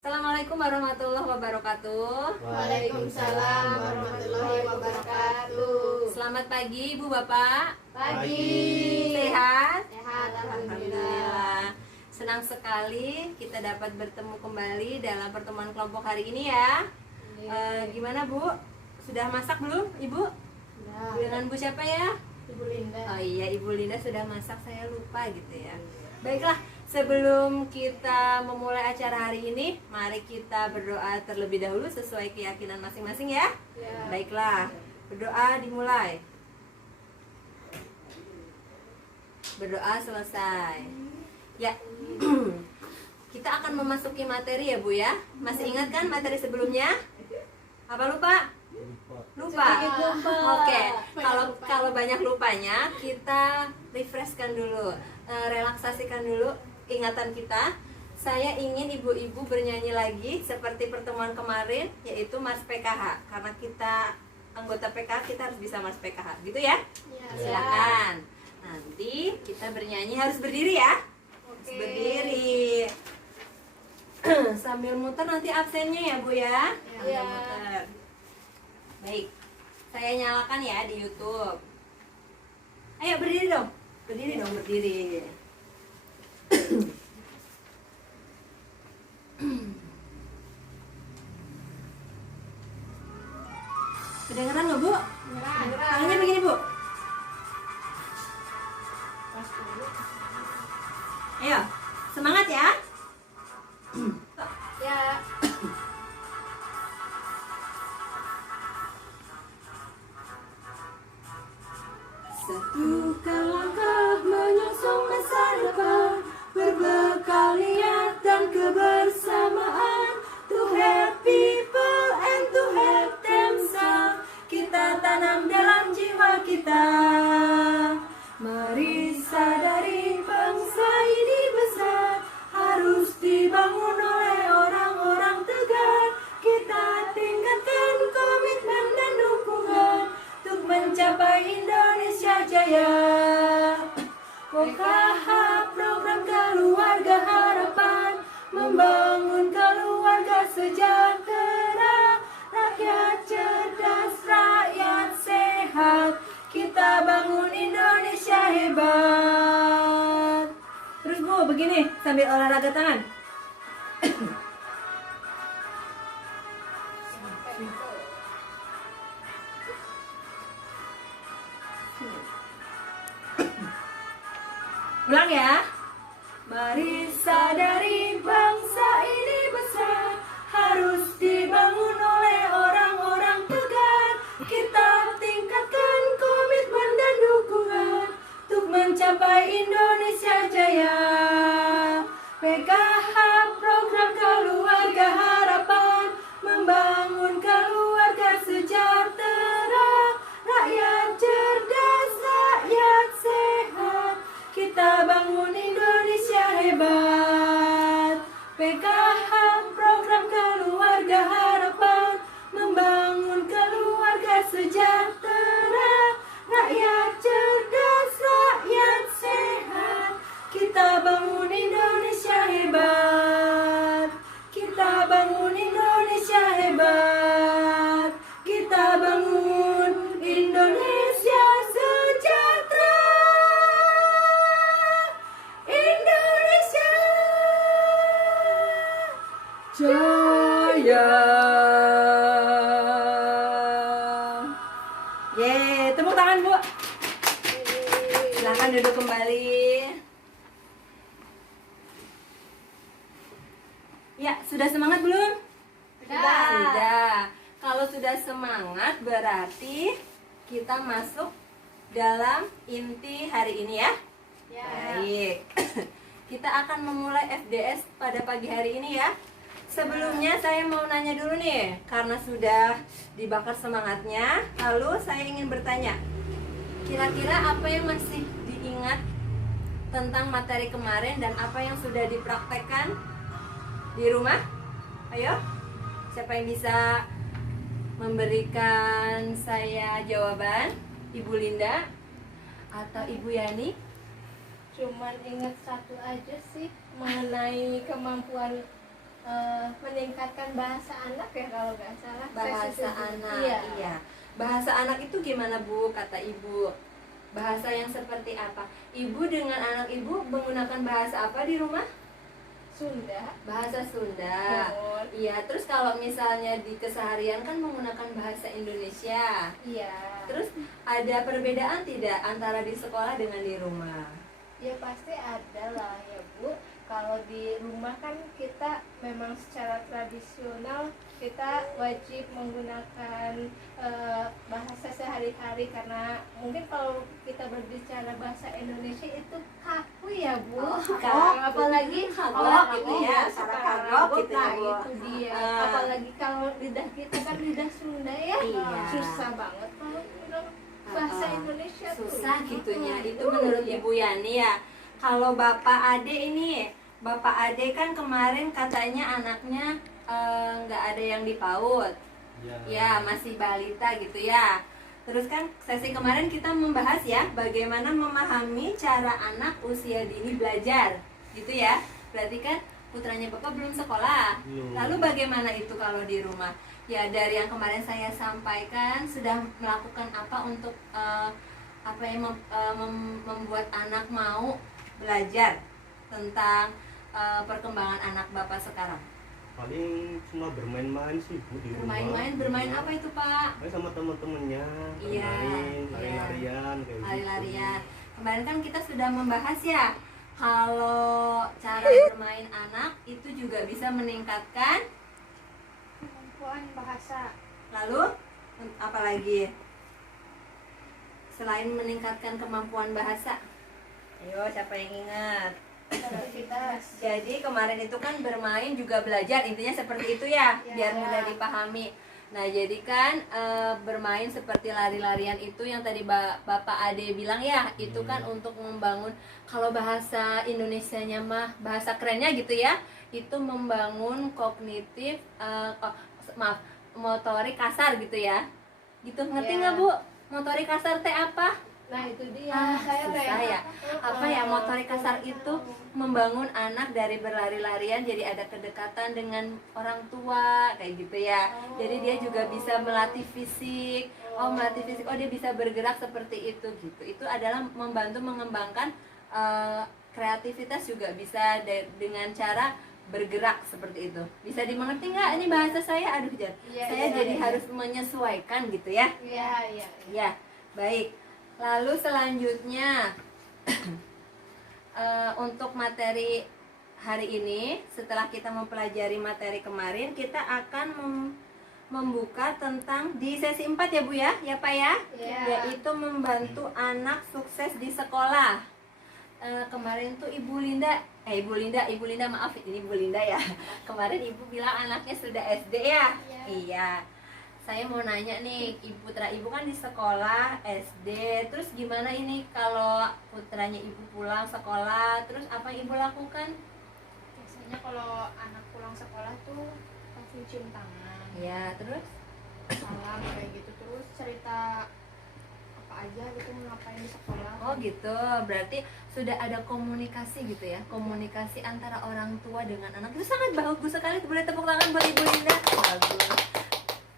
Assalamualaikum warahmatullahi wabarakatuh. Waalaikumsalam warahmatullahi wabarakatuh. Selamat pagi Ibu Bapak. Pagi. Sehat? Sehat, Alhamdulillah. Senang sekali kita dapat bertemu kembali dalam pertemuan kelompok hari ini ya. Gimana Bu? Sudah masak belum Ibu? Sudah. Dengan Bu siapa ya? Ibu Linda. Oh iya, Ibu Linda sudah masak, saya lupa gitu ya. Baiklah, sebelum kita memulai acara hari ini, mari kita berdoa terlebih dahulu sesuai keyakinan masing-masing ya. Ya. Baiklah, berdoa dimulai. Berdoa selesai. Ya, kita akan memasuki materi ya Bu ya. Masih ingat kan materi sebelumnya? Apa lupa? Lupa. Sedikit lupa. Oke, Banyak kalau banyak lupanya, kita refreshkan dulu, relaksasikan dulu ingatan kita. Saya ingin ibu-ibu bernyanyi lagi seperti pertemuan kemarin, yaitu Mars PKH. Karena kita anggota PKH, kita harus bisa Mars PKH, gitu ya? Ya. Silakan. Nanti kita bernyanyi harus berdiri ya. Oke. Berdiri. Sambil muter nanti absennya ya Bu ya. Sambil Ya. muter. Baik, saya nyalakan ya di YouTube. Ayo berdiri dong, berdiri. Kedengeran nggak Bu? Tangannya begini Bu. Ayo, semangat ya. Ya. Satu langkah menyusung masa depan, berbekal niat dan kebersamaan, to help people and to help themselves. Kita tanam dalam jiwa kita. Mari sadari bangsa ini besar, harus dibangun oleh orang-orang tegar. Kita tingkatkan komitmen dan dukungan untuk mencapai Indonesia Jaya. PKH program keluarga harapan, membangun keluarga sejahtera, rakyat cerdas, rakyat sehat. Kita bangun Indonesia hebat. Terus Bu, begini sambil olahraga tangan. Ulang ya. Mari sadari bangsa ini besar, harus dibangun oleh orang-orang tegar. Kita tingkatkan komitmen dan dukungan untuk mencapai Indonesia Jaya. PKH program keluarga harapan, membangun keluarga sejahtera, rakyat cerdas, rakyat sehat. Kita bangun Indonesia hebat. PKH program keluarga harapan, membangun keluarga sejahtera, rakyat cerdas, rakyat sehat. Kita bangun Indonesia hebat. Kita bangun Indonesia hebat. Kita bangun Indonesia sejahtera. Indonesia Jaya. Yeay, tepuk tangan Bu. Silahkan duduk kembali. Ya, sudah semangat belum? Sudah. Kalau sudah semangat berarti kita masuk dalam inti hari ini ya. Ya. Baik. Kita akan memulai FDS pada pagi hari ini ya. Sebelumnya saya mau nanya dulu nih, karena sudah dibakar semangatnya, lalu saya ingin bertanya, kira-kira apa yang masih diingat tentang materi kemarin dan apa yang sudah dipraktekkan di rumah? Ayo, siapa yang bisa memberikan saya jawaban? Ibu Linda atau Ibu Yani? Cuman ingat satu aja sih mengenai kemampuan meningkatkan bahasa anak ya kalau nggak salah. Saya Bahasa setuju. anak. Iya. Iya. Bahasa anak itu gimana, Bu? Kata Ibu. Bahasa yang seperti apa? Ibu dengan anak Ibu menggunakan bahasa apa di rumah? Sunda. Bahasa Sunda. Betul. Iya, terus kalau misalnya di keseharian kan menggunakan bahasa Indonesia. Iya. Terus ada perbedaan tidak antara di sekolah dengan di rumah? Ya pasti ada lah ya Bu. Kalau di rumah kan kita memang secara tradisional kita wajib menggunakan bahasa sehari-hari, karena mungkin kalau kita berbicara bahasa Indonesia itu kaku ya Bu. Apalagi kagok gitu ya, suka cara kagok gitu ya, nah, Bu. itu dia. Ah. Apalagi kalau lidah kita kan lidah Sunda ya. Iya. Susah banget kalau bilang bahasa Indonesia tuh. Susah gitunya. Itu menurut Ibu Yani ya. Kalau Bapak Ade ini, Bapak Ade kan kemarin katanya anaknya nggak ada yang di PAUD. Ya, masih balita gitu ya. Terus kan sesi kemarin kita membahas ya bagaimana memahami cara anak usia dini belajar. Gitu ya. Berarti kan putranya Bapak belum sekolah. Lalu bagaimana itu kalau di rumah? Ya, dari yang kemarin saya sampaikan sudah melakukan apa untuk apa yang membuat anak mau belajar tentang perkembangan anak Bapak sekarang? Paling cuma bermain-main sih Bu di rumah. Bermain apa itu Pak? Main sama teman-temannya, Iya, bermain, iya. lari-larian kayak gitu. Lari-larian. Kemarin kan kita sudah membahas ya, kalau cara bermain anak itu juga bisa meningkatkan. Kemampuan bahasa. Lalu apa lagi selain meningkatkan kemampuan bahasa? Ayo, siapa yang ingat? Kreativitas. Jadi kemarin itu kan bermain juga belajar, intinya seperti itu ya, Ya. biar mudah dipahami. Nah, jadi kan bermain seperti lari-larian itu yang tadi Bapak Ade bilang ya, itu kan untuk membangun, kalau bahasa Indonesianya mah bahasa kerennya gitu ya, itu membangun kognitif, motorik kasar gitu ya. Gitu, ngerti Ya. nggak Bu? Motorik kasar teh apa? Nah itu dia. Susah ya. Apa ya, motorik kasar itu membangun anak dari berlari-larian jadi ada kedekatan dengan orang tua kayak gitu ya. Jadi dia juga bisa melatih fisik. Melatih fisik. Dia bisa bergerak seperti itu gitu. Itu adalah membantu mengembangkan kreativitas juga bisa dengan cara bergerak seperti itu. Bisa dimengerti nggak? Ini bahasa saya, aduh Jar. Iya, Saya iya, jadi iya. harus menyesuaikan gitu ya. Iya. Ya, baik. Lalu selanjutnya untuk materi hari ini, setelah kita mempelajari materi kemarin, kita akan membuka tentang di sesi 4 ya Bu ya, ya Pak ya, Iya. yaitu membantu anak sukses di sekolah. Kemarin tuh Ibu Linda maaf, ini Ibu Linda ya. Kemarin Ibu bilang anaknya sudah SD ya. Iya. Iya. Saya mau nanya nih, putra Ibu kan di sekolah SD, terus gimana ini kalau putranya Ibu pulang sekolah, terus apa yang Ibu lakukan? Biasanya kalau anak pulang sekolah tuh langsung cium tangan, Ya, terus? salam kayak gitu, terus cerita apa aja gitu ngapain di sekolah. Oh gitu, berarti sudah ada komunikasi gitu ya, komunikasi antara orang tua dengan anak. Itu sangat bagus sekali, boleh tepuk tangan buat Ibu Linda. Bagus.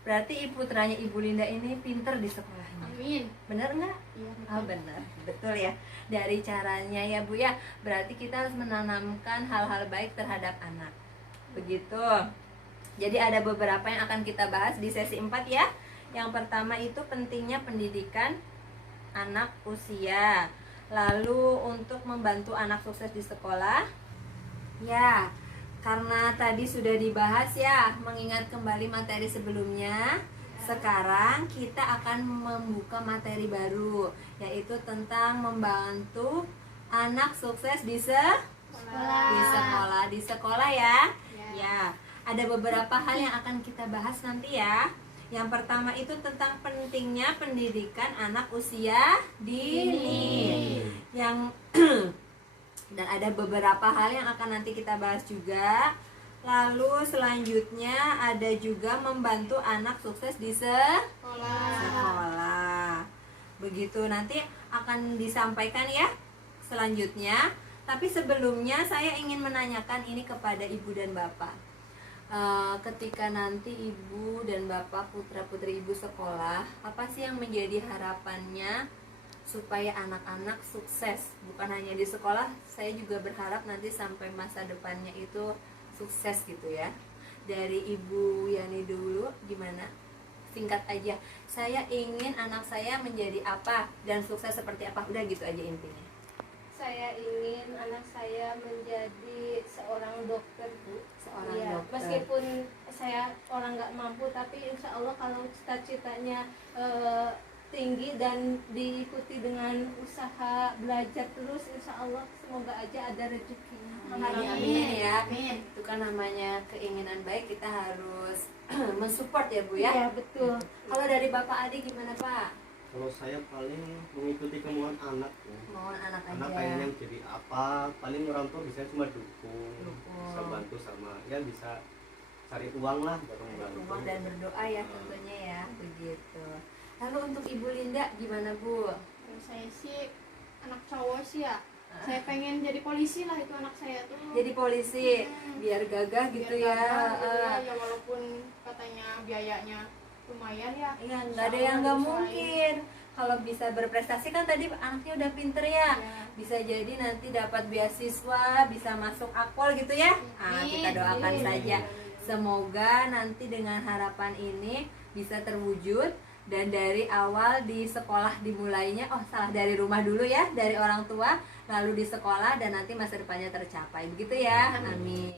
Berarti putranya Ibu Linda ini pinter di sekolahnya. Amin. Bener nggak? Iya. Benar, betul ya. Dari caranya ya Bu ya, berarti kita harus menanamkan hal-hal baik terhadap anak. Begitu. Jadi ada beberapa yang akan kita bahas di sesi 4 ya. Yang pertama itu pentingnya pendidikan anak usia. Lalu untuk membantu anak sukses di sekolah. Ya, karena tadi sudah dibahas ya, mengingat kembali materi sebelumnya. Sekarang kita akan membuka materi baru, yaitu tentang membantu anak sukses di sekolah. Di sekolah ya. Ya, ada beberapa hal yang akan kita bahas nanti ya. Yang pertama itu tentang pentingnya pendidikan anak usia dini. Yang dan ada beberapa hal yang akan nanti kita bahas juga. Lalu selanjutnya ada juga membantu anak sukses di sekolah. Begitu nanti akan disampaikan ya selanjutnya. Tapi sebelumnya saya ingin menanyakan ini kepada Ibu dan Bapak. ketika nanti ibu dan bapak putra putri ibu sekolah, apa sih yang menjadi harapannya supaya anak-anak sukses? Bukan hanya di sekolah, saya juga berharap nanti sampai masa depannya itu sukses gitu ya. Dari Ibu Yani dulu, gimana? Singkat aja, saya ingin anak saya menjadi apa dan sukses seperti apa, udah gitu aja intinya. Saya ingin anak saya menjadi seorang dokter, Bu. Seorang Iya, dokter. meskipun saya orang nggak mampu, tapi insya Allah kalau cita-citanya tinggi dan diikuti dengan usaha belajar terus, insya Allah semoga aja ada rezekinya. Amin ya. Itu kan namanya keinginan baik, kita harus mensupport ya Bu ya. Iya, betul. Kalau dari Bapak Adi gimana Pak? Kalau saya paling mengikuti kemauan anak ya. Mohon anak Anak aja. pengennya jadi apa, paling orang tua bisa cuma dukung, Dukung. bisa bantu sama, ya bisa cari uang lah baru membantu. Rumah dan berdoa ya tentunya ya, begitu. Lalu untuk Ibu Linda gimana Bu? Kalau saya sih anak cowok sih ya, saya pengen jadi polisi lah, itu anak saya tuh. Jadi polisi, biar gagah gitu Biar ya. gagah gitu ya, ya walaupun katanya biayanya lumayan ya. Iya, nggak ada yang nggak mungkin. Kalau bisa berprestasi kan tadi anaknya udah pinter ya. Iya. Bisa jadi nanti dapat beasiswa, bisa masuk akpol gitu ya. Kita doakan Amin. saja. Semoga nanti dengan harapan ini bisa terwujud. Dan dari awal di sekolah dimulainya, dari rumah dulu ya, dari orang tua, lalu di sekolah dan nanti masa depannya tercapai. Begitu ya. Amin.